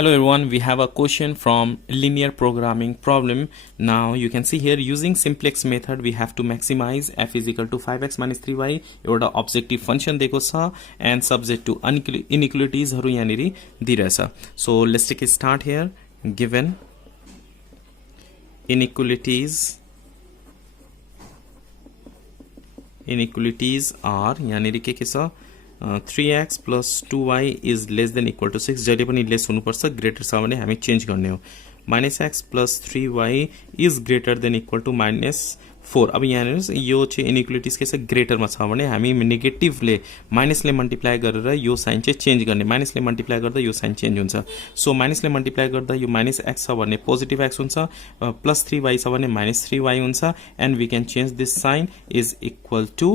Hello everyone, we have a question from linear programming problem. Now you can see here using simplex method we have to maximize f is equal to 5x minus 3y एउटा objective function दिएको छ and subject to inequalities हरु यहाँनिर दिइरहेछ. So let's take a start here. Given inequalities are यहाँनिर के छ 3x plus 2y is less than equal to 6 जहिले पनि लेस हुनुपर्छ ग्रेटर छ भने हामी चेन्ज गर्ने हो -x plus 3y is greater than equal to -4 अब यहाँ हेर्नुस् यो चाहिँ इनइक्वालिटीज के छ ग्रेटरमा छ भने हामी नेगेटिभले माइनसले मल्टिप्लाई गरेर यो साइन चाहिँ चेन्ज गर्ने माइनसले मल्टिप्लाई गर्दा यो साइन चेन्ज हुन्छ सो माइनसले मल्टिप्लाई गर्दा यो -x छ भने पोजिटिभ x हुन्छ प्लस 3y छ भने -3y हुन्छ and we can change this sign is equal to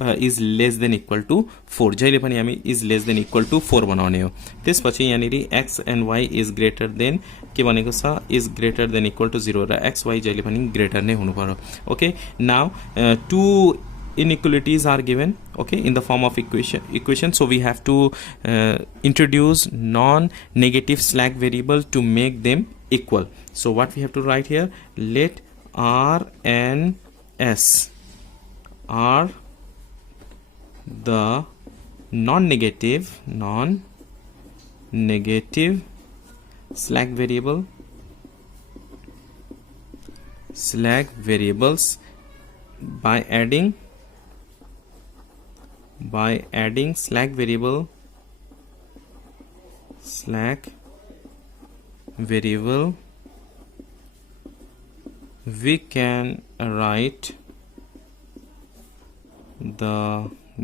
is less than equal to 4 जहिले पनि हामी is less than equal to 4 बनाउने हो त्यसपछि यहाँनिर x and y is greater than के भनेको छ is greater than equal to 0 र x y जहिले पनि greater नै हुनु पर्यो okay now two inequalities are given okay in the form of equation so we have to introduce non-negative slack variable to make them equal so what we have to write here let r and s are the non-negative slack variables by adding slack variable we can write the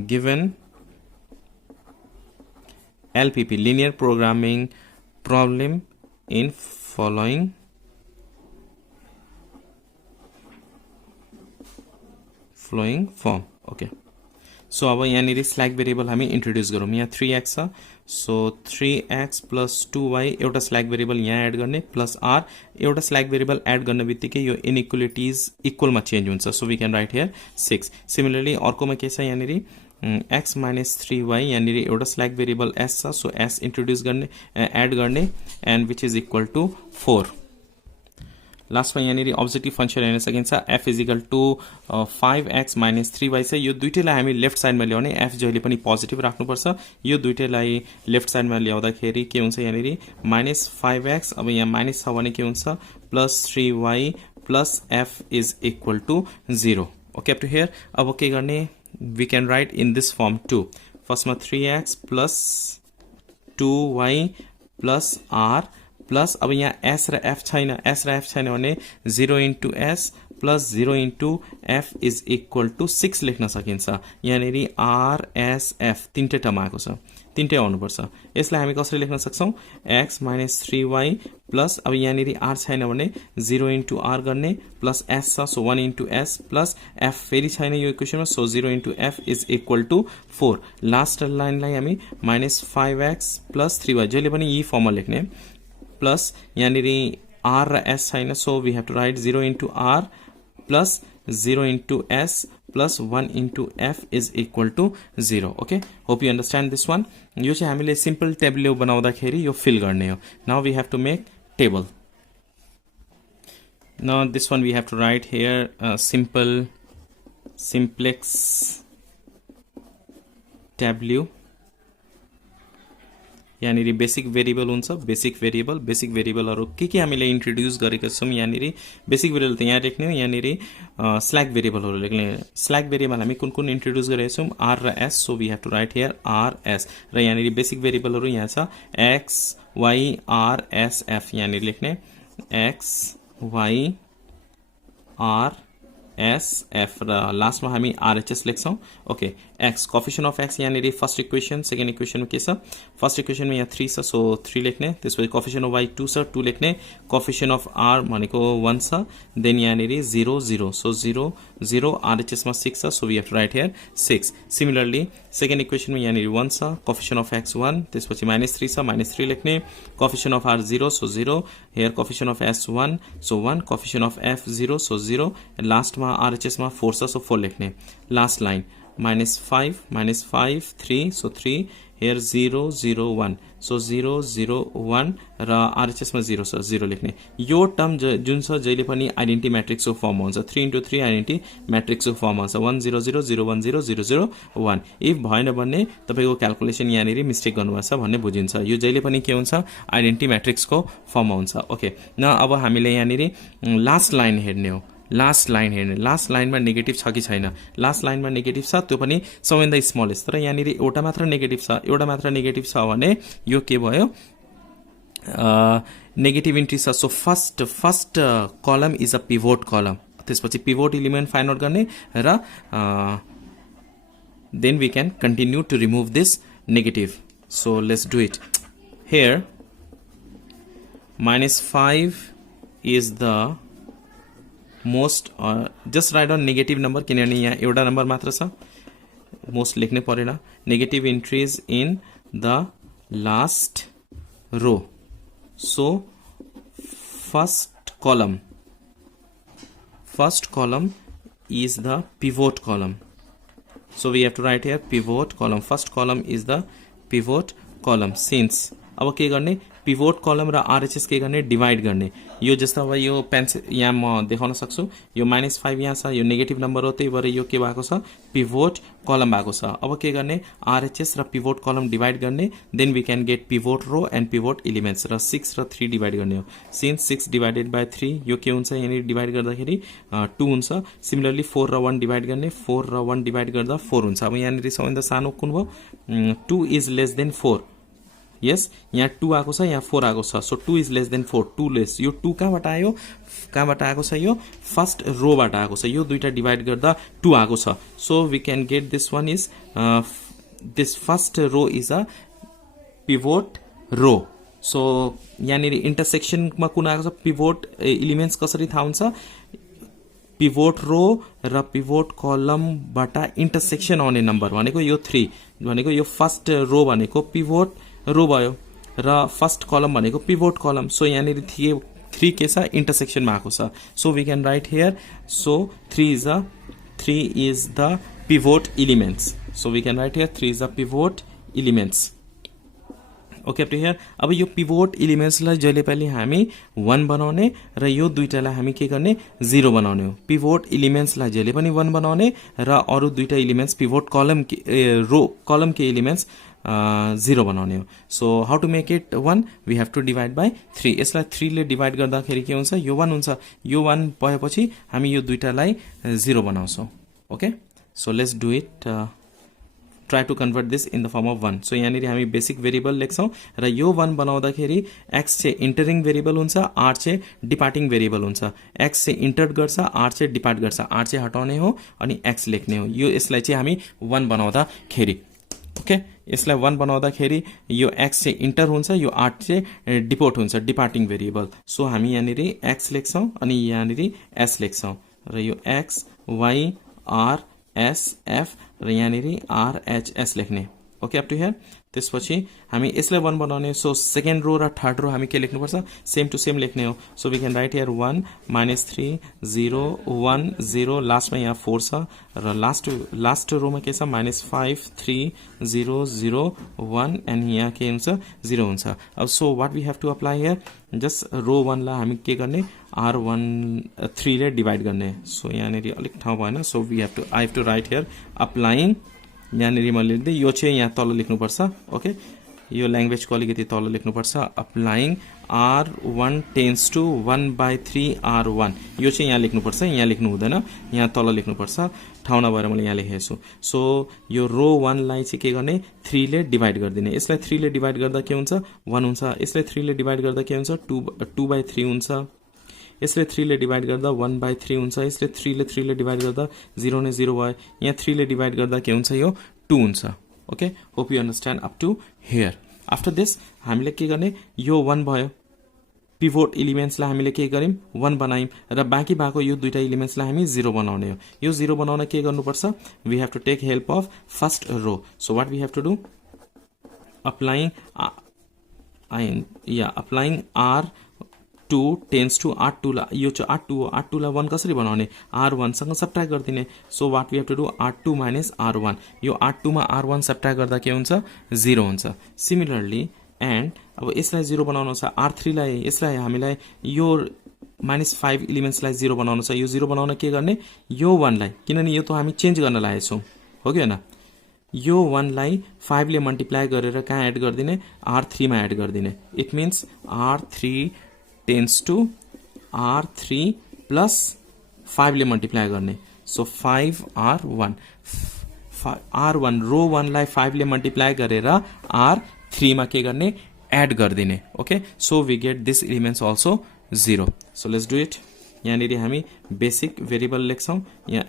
given LPP linear programming problem in following form okay so अब यहाँनिर slack variable हामी introduce गरौँ यहाँ 3x छ so 3x plus 2y एउटा slack variable यहाँ add गर्ने plus r एउटा स्ल्याक भेरिएबल एड गर्ने बित्तिकै यो इनइक्वालिटीज इक्वलमा चेन्ज हुन्छ so we can write here 6 similarly अर्कोमा के छ यहाँनिर x minus 3y यहाँनिर एउटा स्ल्याक भेरिएबल s छ सो s इन्ट्रोड्युस गर्ने एड गर्ने and which is equal to 4 लास्टमा यहाँनिर अब्जेक्टिभ फंक्सन हेर्न सकिन्छ f is equal to 5x minus 3y छ यो दुईटैलाई हामी लेफ्ट साइडमा ल्याउने f जहिले पनि पोजिटिभ राख्नुपर्छ यो दुईटैलाई लेफ्ट साइडमा ल्याउँदाखेरि के हुन्छ यहाँनिर -5x अब यहाँ माइनस छ भने के हुन्छ +3y plus f is equal to 0 okay up to here अब के गर्ने we can write in this form too first ma 3x plus 2y plus r plus अब यहाँ s र f छैन भने 0 into s plus 0 into f is equal to 6 लेख्न सकिन्छ यहाँनिर r s f तीनटै टर्म आएको छ तीनटै आउनुपर्छ यसलाई हामी कसरी लेख्न सक्छौं x minus 3y plus अब यहाँनिर r छैन भने 0 into r गर्ने plus s छ so 1 into s plus f फेरि छैन यो इक्वेसनमा so 0 into f is equal to 4 last लाइनलाई हामी -5x plus 3y जहिले पनि यी फर्ममा लेख्ने प्लस यहाँनिर r र s छैन so we have to write 0 into r plus 0 into s plus 1 into f is equal to 0 okay hope you understand this one यो चाहिँ हामीले सिम्पल टेबल बनाउँदाखेरि यो फिल गर्ने हो now we have to make table now this one we have to write here simplex tableau यहाँनिर basic variable हुन्छ basic भेरिएबलहरु के हामीले इन्ट्रोड्युस गरेका छौं यहाँनिर बेसिक भेरिएबल त यहाँ लेख्ने हो यहाँनिर स्ल्याक भेरिएबलहरु लेख्ने स्ल्याक भेरिएबल हामी कुन इन्ट्रोड्युस गरेका छौं r र s so we have to write here r s र यहाँनिर बेसिक भेरिएबलहरु यहाँ छ x y r s f यहाँनिर लेख्ने x y r s f र लास्टमा हामी rhs लेख्छौं okay x coefficient of x यहाँनिर फर्स्ट इक्वेसन सेकेन्ड इक्वेसन के छ फर्स्ट इक्वेसनमा यहाँ 3 छ सो 3 लेख्ने त्यसपछि कोएफिशिएंट अफ y 2 छ 2 लेख्ने कोएफिशिएंट अफ r भनेको 1 छ देन यहाँनिर 0 0 सो 0 0 rhs मा 6 छ so we have to write here 6 similarly second इक्वेसनमा यहाँनिर 1 छ कोएफिशिएंट अफ x 1 त्यसपछि -3 छ -3 लेख्ने coefficient of r 0 so 0 here coefficient of s 1 so 1 coefficient of f 0 so 0 लास्टमा rhs मा 4 छ सो 4 लेख्ने last line -5 3 so 3 here 0 0 1 so 0 0 1 र RHS मा 0 छ 0 लेख्ने यो टर्म जुन छ जहिले पनि आइडेन्टिटी म्याट्रिक्सको फर्ममा हुन्छ 3x3 आइडेन्टिटी म्याट्रिक्सको फर्ममा हुन्छ 1 0 0 0 1 0 0 0 1 इफ भएन भने तपाईको क्याल्कुलेसन यहाँनिर मिस्टेक गर्नुभएको छ भन्ने बुझिन्छ यो जहिले पनि के हुन्छ आइडेन्टिटी म्याट्रिक्सको फर्ममा हुन्छ ओके न अब हामीले यहाँनिर लास्ट लाइन हेर्ने हो लास्ट लाइनमा नेगेटिभ छ कि छैन लास्ट लाइनमा नेगेटिभ छ त्यो पनि सबैभन्दा स्मलेस्ट तर यहाँनिर एउटा मात्र नेगेटिभ छ भने यो के भयो नेगेटिभ इन्ट्री छ so first column is a pivot column त्यसपछि पिभोट इलिमेन्ट फाइन्ड आउट गर्ने र then we can continue to remove this negative so let's do it here -5 is the most just right on negative number किनभने यहाँ एउटा नम्बर मात्र छ most लेख्नै परेन negative entries in the last row so first column is the pivot column so we have to write here pivot column first column is the pivot column since अब के गर्ने पिभोट कलम र RHS के गर्ने divide गर्ने यो जस्तो अब यो पेन्सिल यहाँ म देखाउन सक्छु यो -5 यहाँ छ यो नेगेटिभ नम्बर हो त्यही भएर यो के भएको छ पिभोट कलम भएको छ अब के गर्ने RHS र पिभोट कलम डिवाइड गर्ने then we can get pivot row and pivot elements र 6 र 3 डिवाइड गर्ने हो सिन्स 6 डिवाइडेड बाइ 3 यो के हुन्छ यहाँ डिवाइड गर्दाखेरि 2 हुन्छ सिमिलरली 4 र 1 डिवाइड गर्ने 4 र 1 डिवाइड गर्दा 4 हुन्छ अब यहाँ सबैभन्दा सानो कुन भयो 2 इज लेस देन 4 यस यहाँ 2 आएको छ यहाँ 4 आएको छ so 2 is less than 4 2 lace यो 2 कहाँबाट आएको छ यो फर्स्ट रोबाट आएको छ यो दुईटा डिवाइड गर्दा 2 आएको छ so we can get this one is this first row is a pivot row so यहाँनिर इन्टरसेक्सनमा कुन आएको छ पिभोट एलिमेन्ट्स कसरी थाहा हुन्छ पिभोट रो र पिभोट कलमबाट इन्टरसेक्सन आउने नम्बर भनेको यो 3 भनेको यो फर्स्ट रो भनेको पिभोट रो भयो र फर्स्ट कलम भनेको पिभोट कलम सो यहाँनिर 3 के छ इन्टरसेक्सनमा आएको छ so we can write here so 3 is the pivot elements so we can write here 3 is the pivot elements okay up to here अब यो पिभोट एलिमेन्ट्सलाई जहिले पनि हामी 1 बनाउने र यो दुईटालाई हामी के गर्ने 0 बनाउने हो पिभोट एलिमेन्ट्सलाई जहिले पनि 1 बनाउने र अरु दुईटा एलिमेन्ट्स पिभोट कलम के एलिमेन्ट्स 0 बनाउने हो so how to make it 1 we have to divide by 3 यसलाई 3 ले डिवाइड गर्दाखेरि के हुन्छ यो 1 हुन्छ यो 1 भएपछि हामी यो दुईटालाई 0 बनाउँछौं okay so let's do it try to convert this in the form of 1 so यहाँनिर हामी बेसिक भेरिएबल लेख्छौं र यो 1 बनाउँदाखेरि x चाहिँ इन्टरिङ भेरिएबल हुन्छ r चाहिँ डिपार्टिङ भेरिएबल हुन्छ x चाहिँ इन्टर गर्छ r चाहिँ डिपार्ट गर्छ r चाहिँ हटाउने हो अनि x लेख्ने हो यो यसलाई चाहिँ हामी 1 बनाउँदाखेरि ओके यसलाई 1 बनाउँदाखेरि यो x चाहिँ इन्टर हुन्छ यो r चाहिँ डिपोर्ट हुन्छ डिपार्टिङ भेरिएबल सो हामी यहाँनिर x लेख्छौं अनि यहाँनिर s लेख्छौं र यो x y r s f र यहाँनिर RHS लेख्ने ओके अप टु हियर त्यसपछि हामी यसलाई 1 बनाउने सो सेकेन्ड रो र थर्ड रो हामी के लेख्नुपर्छ सेम टु सेम लेख्ने हो so we can write here 1 -3 0 1 0 लास्टमा यहाँ 4 छ र लास्ट रोमा के छ -5 3 0 0 1 एन्ड यहाँ के हुन्छ 0 हुन्छ अब so what we have to apply here just row 1 लाई हामी के गर्ने R1 3 ले डिवाइड गर्ने सो यहाँनिर अलिक ठाउँ भएन so we have to I have to write here applying यहाँनिर मैले लेख्दै यो चाहिँ यहाँ तल लेख्नुपर्छ ओके यो ल्याङ्ग्वेजको अलिकति तल लेख्नुपर्छ applying R1 tense to 1/3 R1 यो चाहिँ यहाँ लेख्नुपर्छ यहाँ लेख्नु हुँदैन यहाँ तल लेख्नुपर्छ ठाउँ नभएर मैले यहाँ लेखेको छु सो यो रो 1 लाई चाहिँ के गर्ने 3 ले डिवाइड गरिदिने यसलाई 3 ले डिवाइड गर्दा के हुन्छ 1 हुन्छ यसलाई 3 ले डिवाइड गर्दा के हुन्छ 2/3 हुन्छ यसले 3 ले डिवाइड गर्दा 1/3 हुन्छ यसले 3 ले डिवाइड गर्दा 0 ने 0 भयो यहाँ 3 ले डिवाइड गर्दा के हुन्छ यो 2 हुन्छ okay hope you understand up to here after this हामीले के गर्ने यो 1 भयो पिभोट एलिमेन्ट्सलाई हामीले के गर्यौं 1 बनायौं र बाँकी भएको यो दुईटा एलिमेन्ट्सलाई हामी 0 बनाउने हो यो 0 बनाउन के गर्नुपर्छ we have to take help of first row so what we have to do applying applying R2 tends to R2 ला यो चाहिँ R2 ला 1 कसरी बनाउने R1 सँग सबट्र्याक्ट गर्दिने so what we have to do R2 - R1 यो R2 मा R1 सबट्र्याक्ट गर्दा के हुन्छ 0 हुन्छ सिमिलरली एन्ड अब यसलाई 0 बनाउनु छ R3 लाई यसलाई हामीलाई यो -5 इलिमेन्ट्सलाई 0 बनाउनु छ यो 0 बनाउन के गर्ने यो 1 लाई किनभने यो त हामी चेन्ज गर्न लागेका छौं हो कि हैन यो 1 लाई 5 ले मल्टिप्लाई गरेर कहाँ एड गर्दिने R3 मा एड गर्दिने it means R3 tends to R3 plus 5 ले मल्टिप्लाई गर्ने सो 5R1 R1 रो 1 लाई 5 ले मल्टिप्लाई गरेर R3 मा के गर्ने एड गर्दिने okay so we get this elements also 0 so let's do it यहाँनिर हामी बेसिक भेरिएबल लेख्छौं यहाँ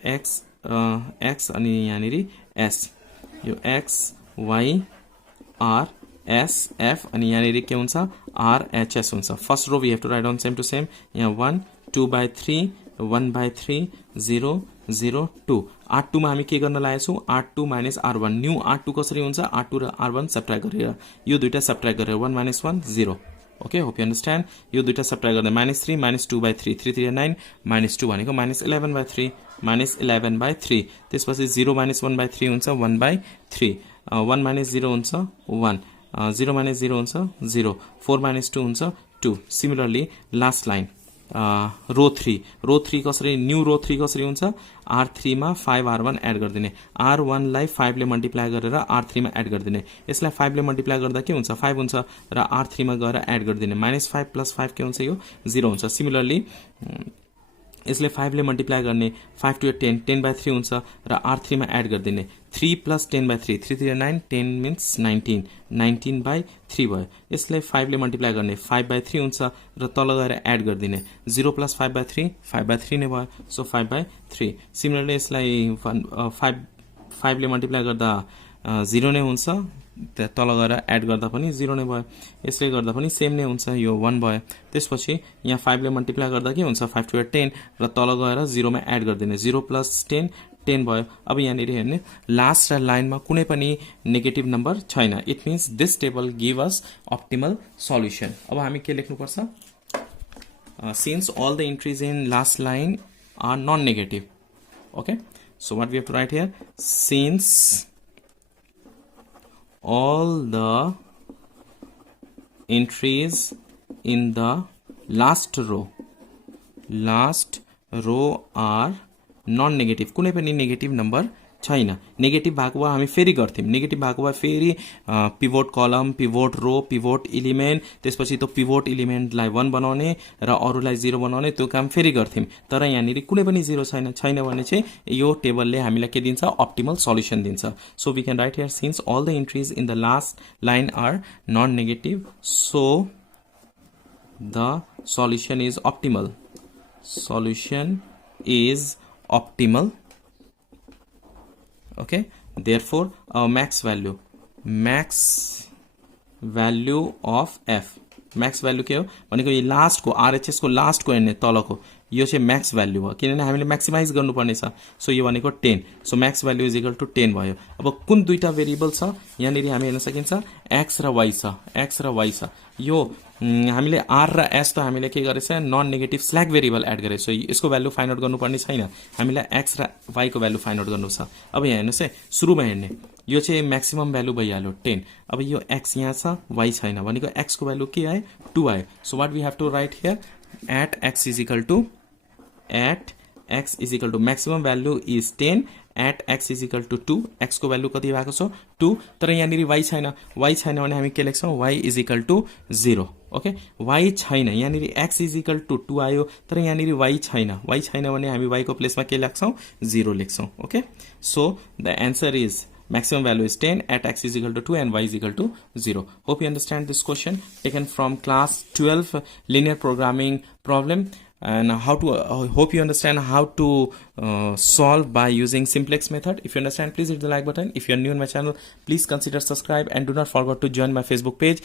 x अनि यहाँनिर s यो x y r s f अनि यहाँनिर के हुन्छ r h s हुन्छ first row we have to write down same to same यहाँ 1 2/3 1/3 0 0 2 R2 मा हामी के गर्न लागेका छौं R2 - R1 न्यू R2 कसरी हुन्छ R2 र R1 सब्ट्र्याक्ट गरेर यो दुईटा सब्ट्र्याक्ट गरेर 1 - 1 0 ओके होप यु अन्डरस्ट्यान्ड यो दुईटा सब्ट्र्याक्ट गर्दा -3 -2/3 3 3 9 -2 भनेको -11/3 -11/3 त्यसपछि 0 - 1/3 हुन्छ 1/3 1 - 0 हुन्छ 1 0 - 0 हुन्छ 0 4 - 2 हुन्छ 2 सिमिलरली लास्ट लाइन रो 3 कसरी न्यू रो 3 कसरी हुन्छ R3 मा 5R1 एड गर्दिने R1 लाई 5 ले मल्टिप्लाई गरेर R3 मा एड गर्दिने यसलाई 5 ले मल्टिप्लाई गर्दा के हुन्छ 5 हुन्छ र R3 मा गएर एड गर्दिने -5 + 5 के हुन्छ यो 0 हुन्छ सिमिलरली यसले 5 ले मल्टिप्लाई गर्ने 5 to 10 10/3 हुन्छ र R3 मा एड गर्दिने 3 + 10/3 3 3 9 10 मीन्स 19 19/3 भयो यसले 5 ले मल्टिप्लाई गर्ने 5/3 हुन्छ र तल गएर एड गर्दिने 0 + 5/3 5/3 नै भयो सो 5/3 सिमिलरली यसलाई 5 ले मल्टिप्लाई गर्दा 0 नै हुन्छ तल गएर एड गर्दा पनि 0 नै भयो यसले गर्दा पनि सेम नै हुन्छ यो 1 भयो त्यसपछि यहाँ 5 ले मल्टिप्लाई गर्दा के हुन्छ 5 to 10 र तल गएर 0 मा एड गर्दिने 0 + 10 10 भयो अब यहाँनिर हेर्ने लास्ट लाइनमा कुनै पनि नेगेटिभ नम्बर छैन it means this table give us optimal solution अब हामी के लेख्नु पर्छ since all the entries in last line are non negative okay so what we have to write here since all the entries in the last row are non-negative कुनै पनि negative number छैन negative भएको भए हामी फेरि गर्थ्यौं negative भएको भए फेरि पिभोट कलम पिभोट रो पिभोट एलिमेन्ट त्यसपछि त्यो पिभोट एलिमेन्टलाई 1 बनाउने र अरूलाई 0 बनाउने त्यो काम फेरि गर्थ्यौं तर यहाँनिर कुनै पनि 0 छैन भने चाहिँ यो टेबलले हामीलाई के दिन्छ अप्टिमल सल्युसन दिन्छ so we can write here since all the entries in the last line are non negative so the solution is optimal okay therefore our max value of f max value के हो भनेको यो last को RHS को last को हेर्ने तलको यो चाहिँ म्याक्स भ्यालु हो किनभने हामीले म्याक्सिमाइज गर्नुपर्ने छ सो यो भनेको 10 so max value is equal to 10 भयो अब कुन दुईटा भेरिएबल छ यहाँनिर हामी हेर्न सकिन्छ x र y छ यो हामीले r र s त हामीले के गरेछ non negative slack variable add गरेछ सो यसको भ्यालु फाइन्ड आउट गर्नुपर्ने छैन हामीलाई x र y को भ्यालु फाइन्ड आउट गर्नु छ अब यहाँ हेर्नुस् है सुरुमा हेर्ने यो चाहिँ म्याक्सिमम भ्यालु भइहाल्यो 10 अब यो x यहाँ छ y छैन भनेको x को भ्यालु के आयो 2 आयो so what we have to write here at x is equal to maximum value is 10 at x is equal to 2 x को भ्यालु कति भएको छ 2 तर यहाँनिर y छैन भने हामी के लेख्छौं y is equal to 0 okay y छैन यहाँनिर x is equal to 2 आयो तर यहाँनिर y छैन भने हामी y को प्लेसमा के लेख्छौं 0 लेख्छौं okay so the answer is maximum value is 10 at x is equal to 2 and y is equal to 0. Hope you understand this question taken from class 12 linear programming problem and how to hope you understand how to solve by using simplex method. If you understand, please hit the like button. If you are new in my channel, please consider subscribe and do not forget to join my Facebook page.